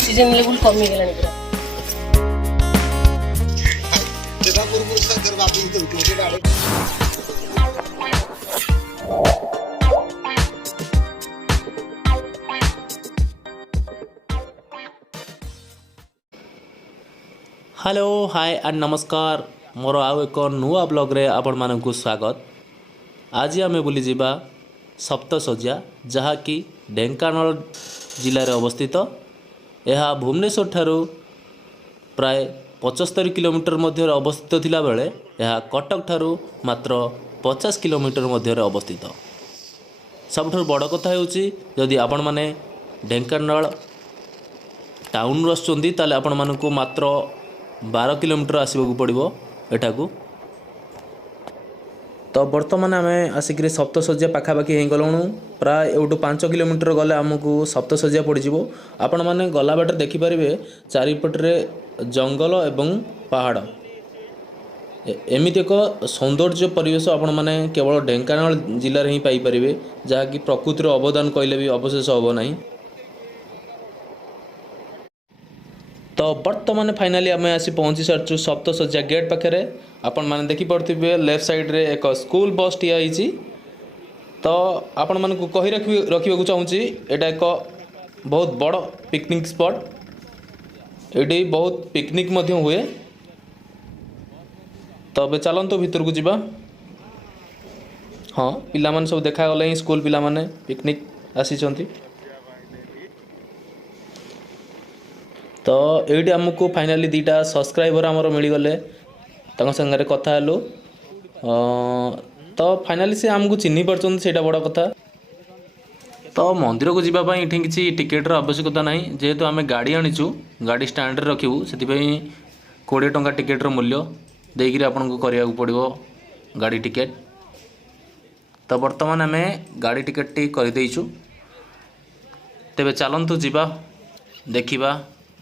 Oxygen level कमी गलानी पूरा hello hi and नमस्कार मोर आउ एक नुआ ब्लॉग रे आपण मानकु स्वागत। आज आमे बुली जिबा सप्तशଯ୍ୟା जहाँकि ढेंकानाल जिले में अवस्थित। यह भुवनेश्वर ठारू प्राय 75 किलोमीटर मध्य अवस्थित थिला बेले यह कटक ठारू मात्र 50 किलोमीटर मध्य अवस्थित। सबठार बड़ कथा होची जदि आपण माने ढेंकानाल टाउन रहुचंदी ताले आपण मानकु मात्र 12 किलोमीटर आसवाक पड़ो एठाकू। तो बर्तमान आम आसिक सप्तशଯ୍ୟା पाखापाखि हो गलुँ। प्राय एवटू 5 किलोमीटर गले आमको सप्तशଯ୍ୟା पड़ो। आपण मैंने गला बाटे देखिपारे चारिपटे जंगल एवं पहाड़ एमती एक सौंदर्य परिवेश आपण मैंने केवल ढेंकानाल जिले में ही पाइपर जहाँकि प्रकृतिर अवदान कहले भी अवशेष हम ना। तो बर्तमान फाइनाली आम आसी पहुँची सारी सप्तशଯ୍ୟା गेट पाखे। आपण मैंने देखिपे लेफ्ट साइड रे एक स्कूल बस टी आई। तो आपण मानक कही रखा चाहूँगी यहाँ एक बहुत बड़ पिकनिक स्पॉट। ये बहुत पिकनिक हुए। तो अब चलते भीतर को जीवा। हाँ पिला माने सब देखा गले स्कूल पिला माने पिकनिक आसी। तो ये आमको फाइनाली दीटा सब्सक्राइबर आमर मिलगले सागर कथा हेलु। तो फाइनाली से आमको चिन्ह पार्टी से बड़ कथा। तो मंदिर को जीवाई ये किसी टिकेटर आवश्यकता ना जेहेतु आम गाड़ी आनीचु गाड़ी स्टैंड रखू से 20 टंका टिकेटर मूल्य देकर आपन को करने पड़ो गाड़ी टिकेट। तो बर्तमान आम गाड़ी टिकेट टी करदेचु। तेबे चलतु जीवा देखिबा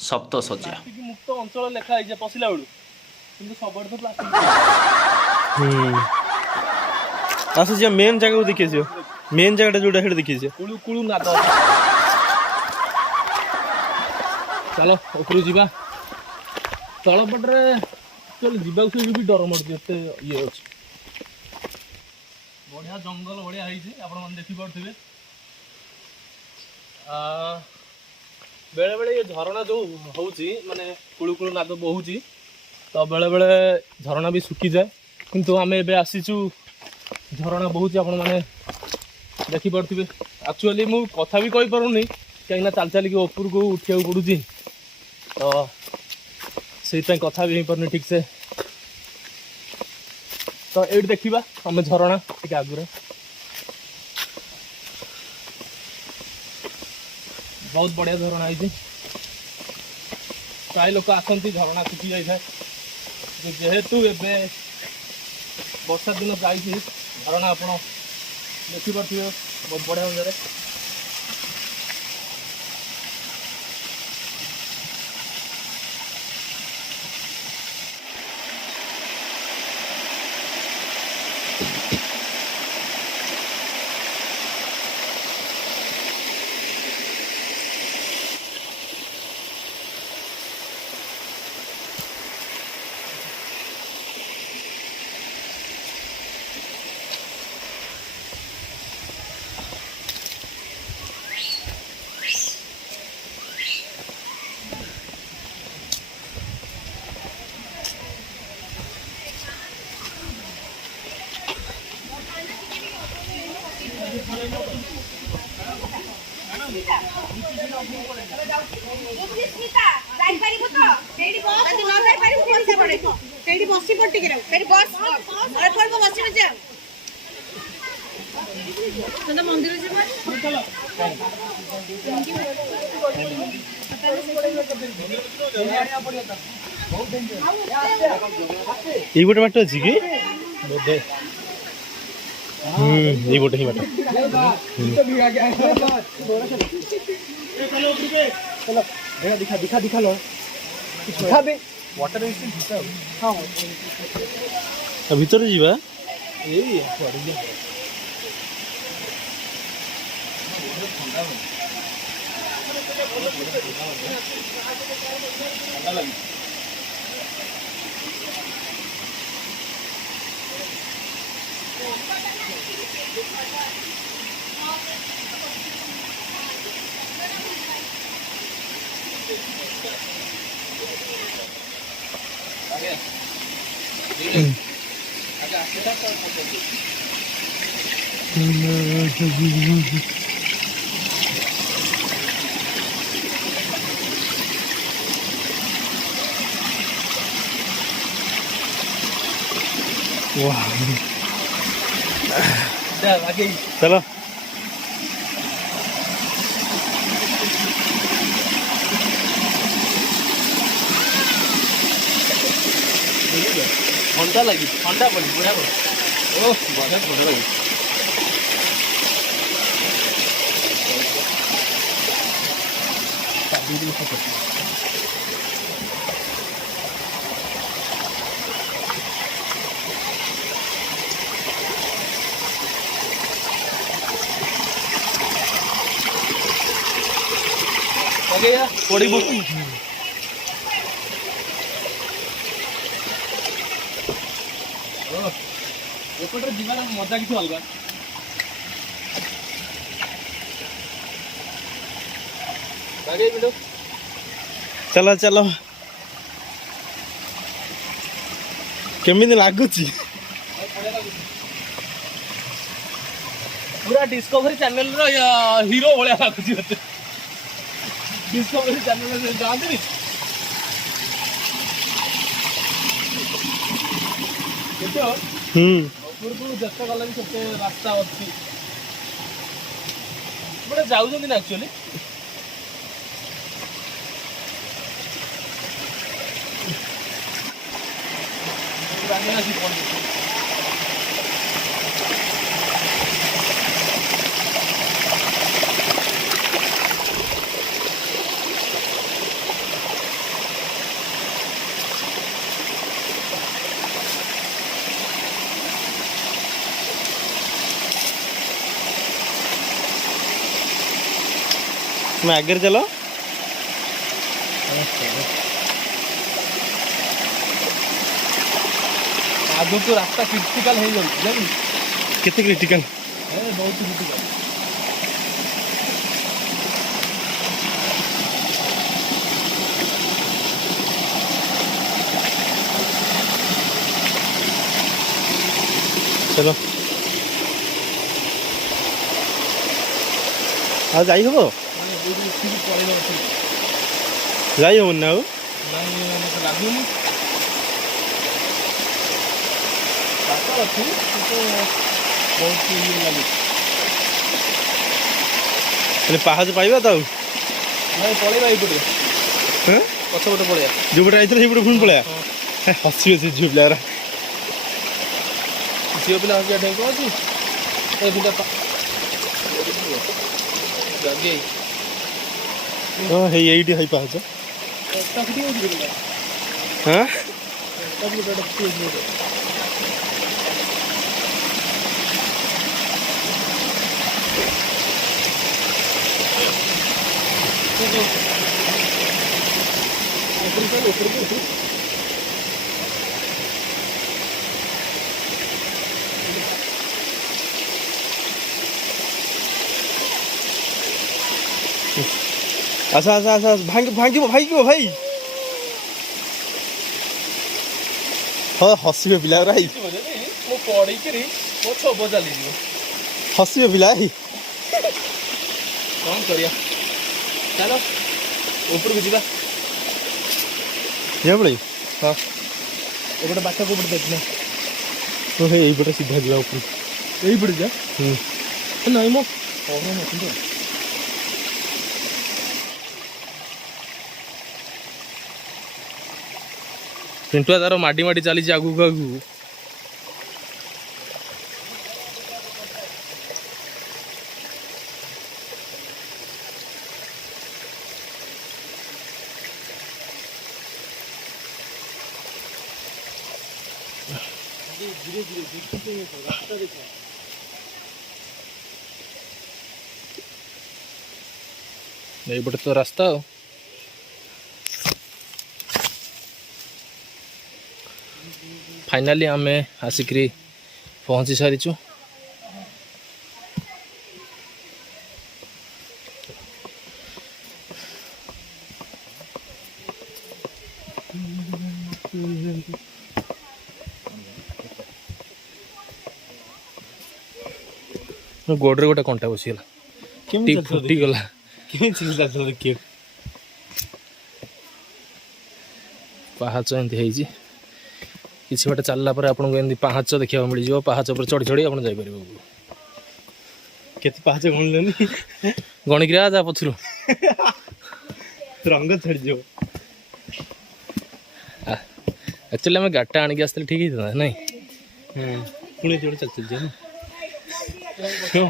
सप्तशଯ୍ୟା मुक्त अंचल लेखा है पशिला बेलू किंतु सब तो प्लास्टिक आस मेन जगह को देखिए मेन जगह जोटा हेड देखिए कुळु कुळु नाद। चलो ऊपर जीवा तल पटे चल जीवा भी डर मरते ये अच्छे बढ़िया जंगल भाया आप देखी पारे। बेले बेले ये झरणा जो हूँ माने कुळु कुळु नाद बहुची तो बेले बेले झरणा भी सुखी जाए किंतु आम एबे आसीचु झरणा बहुची आपण माने देखी पारे। एक्चुअली मु कथा भी कहि पारुनी कहीं चल चल के ऊपर को उठा पड़ूची तो से कथा भी हो पारनी ठीक से। तो ये देखा आम झरणा टे आगुरी बहुत बढ़िया झरणा है। प्राय लोक आसती झरणा सुखी जाए जेहेतु एबे वर्षा दिन जाई झरणा आप देखिपे बहुत बढ़िया भाव। ये गोटे बाट अच्छी कि बोधे ये गोटे ही बाट चलो दिखा दिखा दिखा लो दिखा दे वाटर हाँ भीतर जीवा आगे चलो घंटा लगी घंटा पड़ी बुढ़ा ओ बहुत बढ़िया लगी बड़ी बुक एपटे जीवार मजा किसी अलग चलो चलो केमिति लागुची पूरा डिस्कवरी चैनल रो हीरो भाया लगुच मत डिस्कवरी चैनल जानते उपरकू जत गला भी से रास्ता अच्छी गोटे जाऊँ ना एक्चुअली मैं आगे चलो आगे तो रास्ता क्रिटिकल हो जाए कितने क्रिटिकल बहुत क्रिटिकल चलो आज जाई हो जाई हो ना लगुनि रास्ता अच्छी बहुत लगे पाहाच पाइबा तो नहीं पलैया ये पछपटे पलैया जो पटे आई से पुणी पलैया हसबे से झील पिला झील पिला हसिया ढेक अच्छी जगे हाँ है यही है पाहाच हाँ आसा आसा आसा भांग भांग भाई भाई हाँ हसबे पिला राई मो पड़ी करी मो छब चली हसबे पिला कौन करिया चलो ऊपर को जीवा जा पड़े हाँ एपटे बाट को पटे देखना तो है यही पटे सीधा जीवा ऊपर यही पड़े जा नहीं मो और मत पिंटुआ तार माडी माडी चली आगू आगू धीरे धीरे रास्ता देखा ଏଇପଟେ ତ ରାସ୍ତା ଆଉ। ଫାଇନାଲି ଆମେ ଆସିକିରି ପହଞ୍ଚି ସାରିଛୁ। ମୋ ଗୋଡ଼ରେ ଗୋଟେ କଣ୍ଟା ବସିଗଲା, କେମିତି ଫୁଟିଗଲା। କେମିତି ଚାଲିଥିଲା ଦେଖିବାକୁ? ପାହାଚ ଏମିତି ହେଇଛି, କିଛି ବାଟ ଚାଲିଲା ପରେ ଆପଣଙ୍କୁ ଏମିତି ପାହାଚ ଦେଖିବାକୁ ମିଳିଯିବ। ପାହାଚ ଉପରେ ଚଢ଼ି ଚଢ଼ି ଆପଣ ଯାଇପାରିବେ। କେତେ ପାହାଚ ଗଣିଲେନି? ଗଣିକିରି ଯା ପଛରୁ ରଙ୍ଗ ଛାଡ଼ିଯିବ। ଆକ୍ଚୁଆଲି ଆମେ ଗାଡ଼ିଟା ଆଣିକି ଆସିଥିଲେ ଠିକ୍ ହେଇଥାନ୍ତା ନାଇଁ? ପୁଣି ଏଠି ଗୋଟେ ଚାଲି ଚାଲିଯିବ ନା? ହଁ,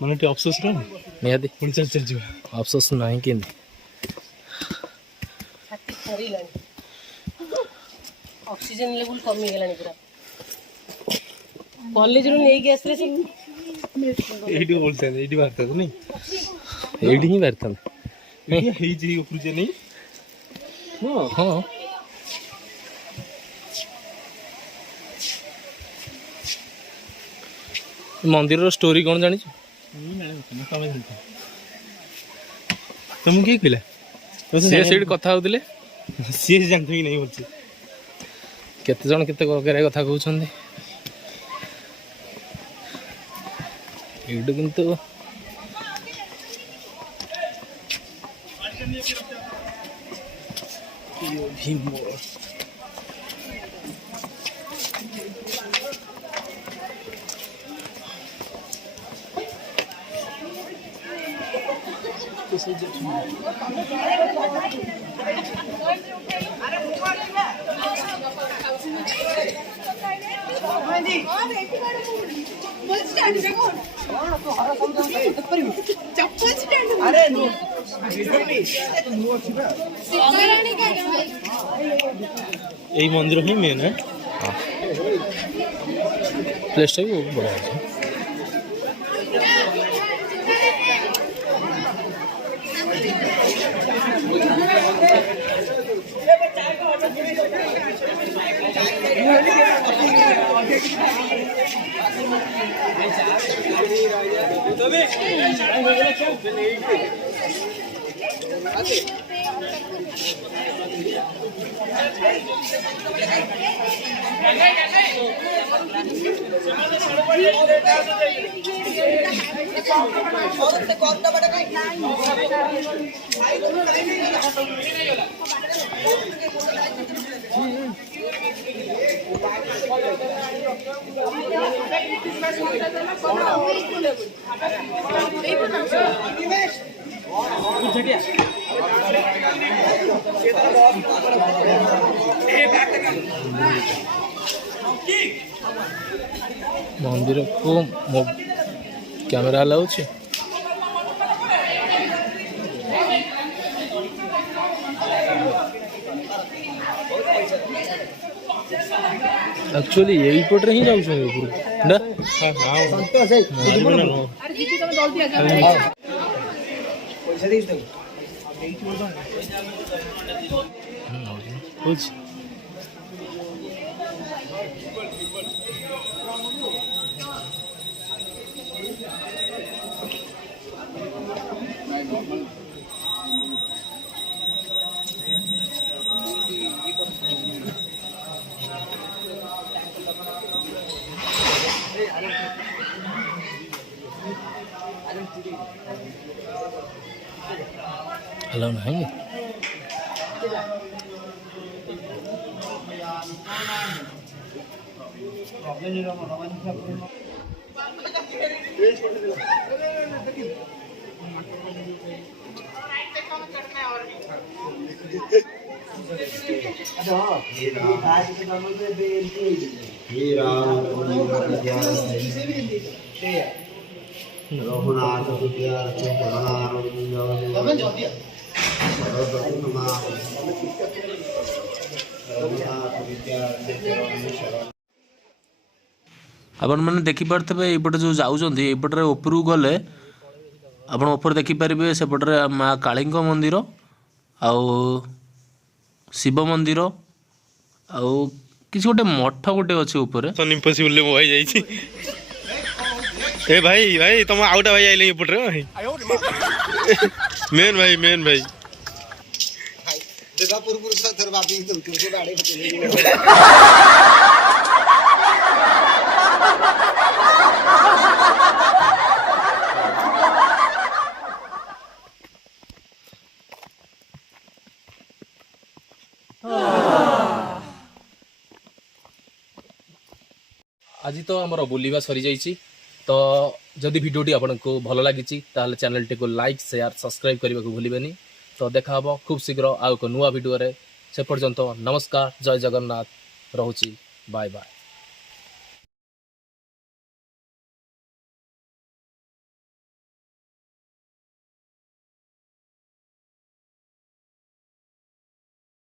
ମାନେ ଟିକେ ଅଫସୋସ ରହୁନି? ନିହାତି ପୁଣି ଚାଲି ଚାଲିଯିବ। ଅଫସୋସ ନାହିଁ କେମିତି? ଅକ୍ସିଜେନ ଲେବୁଲ କମିଗଲାଣି ପୁରା। କଲେଜରୁ ନେଇକି ଆସିଲେ ସବୁ ଏଇଠି ବୋଲଥାନ୍ତି, ଏଇଠି ବାହାରିଥାନ୍ତି ନାଇଁ? ଏଇଠି ହିଁ ବାହାରିଥାନ୍ତା। ହେଇଛି ଉପରୁ ଯେ ନେଇ। ହଁ, ମନ୍ଦିରର ଷ୍ଟୋରି କ'ଣ ଜାଣିଛୁ? ତମକୁ କିଏ କହିଲା? ସିଏ ସେଇଠି କଥା ହଉଥିଲେ। ସିଏ ଜାଣିଥିବ କି ନାହିଁ ଭଲସେ? କେତେ ଜଣ କେତେ ପ୍ରକାର କଥା କହୁଛନ୍ତି। ଏଇଠୁ କିନ୍ତୁ ଏଇ ମନ୍ଦିର ହିଁ ମେନ୍। ପ୍ଲେସ୍ଟା ବି ବହୁତ ବଢ଼ିଆ ଅଛି। ମନ୍ଦିରକୁ ମୋ କ୍ୟାମେରା ଲାଗୁଛି। ଆକ୍ଚୁଆଲି ଏଇପଟରେ ହିଁ ଯାଉଛନ୍ତି ଉପରକୁ ନା? हेलो नहीं ଆପଣମାନେ ଦେଖିପାରୁଥିବେ ଏଇପଟେ ଯେଉଁ ଯାଉଛନ୍ତି ଏଇପଟରେ ଉପରକୁ ଗଲେ ଆପଣ ଉପରେ ଦେଖିପାରିବେ ସେପଟରେ ମା କାଳୀଙ୍କ ମନ୍ଦିର ଆଉ ଶିବ ମନ୍ଦିର ଆଉ କିଛି ଗୋଟେ ମଠ ଗୋଟେ ଅଛି ଉପରେ। ଇମ୍ପସିବଲ ମୋ ଭାଇ ଯାଇଛି। ଏ ଭାଇ ଭାଇ ତମ ଆଉଟା ଭାଇ ଆଇଲେ ଏପଟରେ ଭାଇ ମେନ୍ ଭାଇ ମେନ୍ ଭାଇ ଆଜି ତ ଆମର ବୁଲିବା ସରିଯାଇଛି। ତ ଯଦି ଭିଡ଼ିଓଟି ଆପଣଙ୍କୁ ଭଲ ଲାଗିଛି ତାହେଲେ ଚ୍ୟାନେଲଟିକୁ ଲାଇକ୍ ସେୟାର ସବସ୍କ୍ରାଇବ୍ କରିବାକୁ ଭୁଲିବେନି। ତ ଦେଖା ହେବ ଖୁବ୍ ଶୀଘ୍ର ଆଉ ଏକ ନୂଆ ଭିଡ଼ିଓରେ। ସେ ପର୍ଯ୍ୟନ୍ତ ନମସ୍କାର, ଜୟ ଜଗନ୍ନାଥ, ରହୁଛି, ବାଏ ବାଏ।